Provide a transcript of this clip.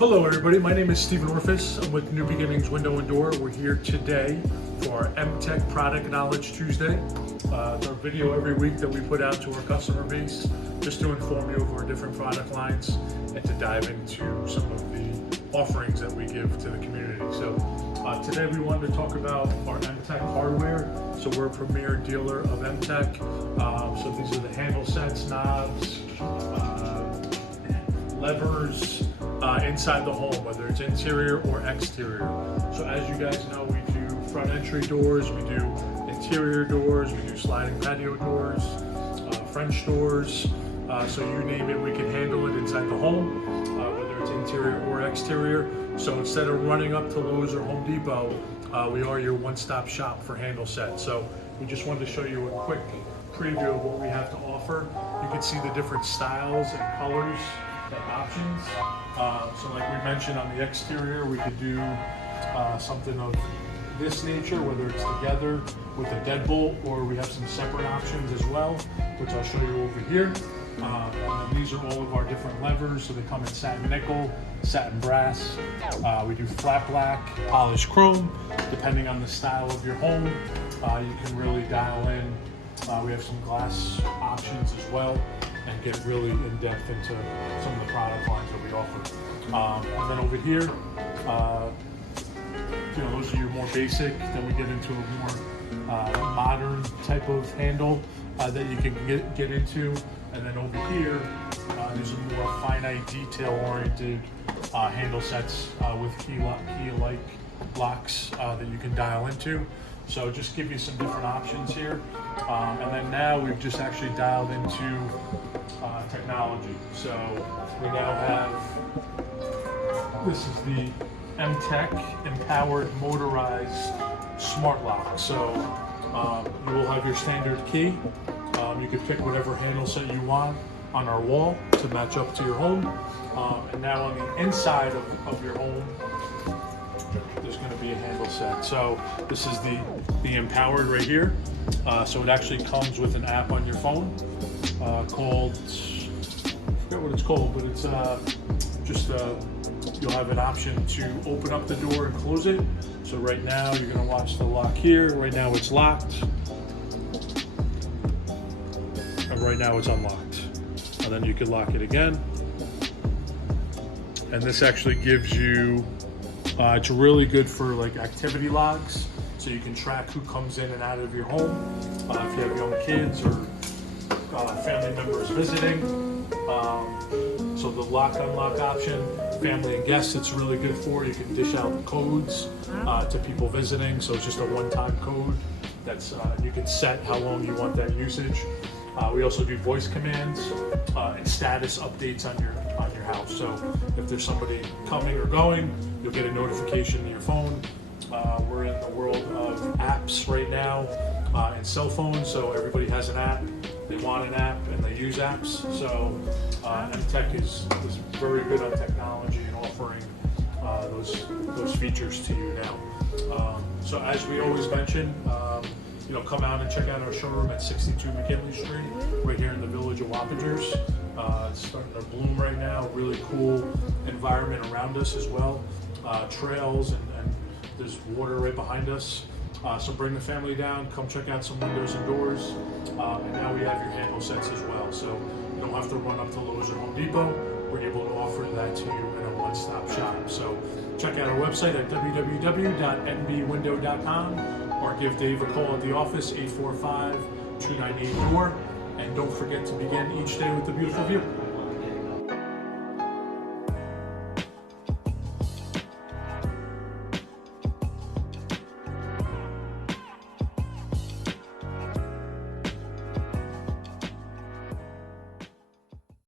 Hello everybody, my name is Stephen Orphis. I'm with New Beginnings Window and Door. We're here today for our Emtek Product Knowledge Tuesday. It's our video every week that we put out to our customer base just to inform you of our different product lines and to dive into some of the offerings that we give to the community. So today we wanted to talk about our Emtek hardware. So we're a premier dealer of Emtek. So these are the handle sets, knobs, levers, inside the home, whether it's interior or exterior. So as you guys know, we do front entry doors, we do interior doors, we do sliding patio doors, French doors. So you name it, we can handle it inside the home, whether it's interior or exterior. So instead of running up to Lowe's or Home Depot, we are your one-stop shop for handle sets. So we just wanted to show you a quick preview of what we have to offer. You can see the different styles and colors and options. So like we mentioned, on the exterior, we could do something of this nature, whether it's together with a deadbolt, or we have some separate options as well, which I'll show you over here. And then these are all of our different levers. So they come in satin nickel, satin brass. We do flat black, polished chrome. Depending on the style of your home, you can really dial in. We have some glass options as well, and get really in depth into some of the product lines that we offer. And then over here, those are your more basic. Then we get into a more modern type of handle that you can get into. And then over here, these are more finite, detail-oriented handle sets with key-like locks that you can dial into. So just give you some different options here. And then now we've just actually dialed into technology. So we now have, this is the Emtek Empowered Motorized Smart Lock. So you will have your standard key. You can pick whatever handle set you want on our wall to match up to your home. And now on the inside of your home, there's going to be a handle set. So this is the Empowered right here. So it actually comes with an app on your phone called, I forget what it's called, but it's you'll have an option to open up the door and close it. So right now you're going to watch the lock here. Right now it's locked, and right now it's unlocked. And then you can lock it again. And this actually gives you, it's really good for like activity logs, so you can track who comes in and out of your home. If you have young kids or family members visiting. So the lock unlock option, family and guests, it's really good for. You can dish out codes to people visiting. So it's just a one-time code that's you can set how long you want that usage. We also do voice commands and status updates on your house. So if there's somebody coming or going, you'll get a notification in your phone. We're in the world of apps right now and cell phones, so everybody has an app. They want an app and they use apps. So Emtek is very good on technology and offering those features to you now. So as we always mention, come out and check out our showroom at 62 McKinley Street, right here in the village of Wappingers. It's starting to bloom right now. Really cool environment around us as well. Trails and there's water right behind us. So bring the family down, come check out some windows and doors. And now we have your handle sets as well. So you don't have to run up to Lowe's or Home Depot. We're able to offer that to you in a one-stop shop. So check out our website at www.nbwindow.com or give Dave a call at the office, 845-298-DOOR. And don't forget to begin each day with a beautiful view.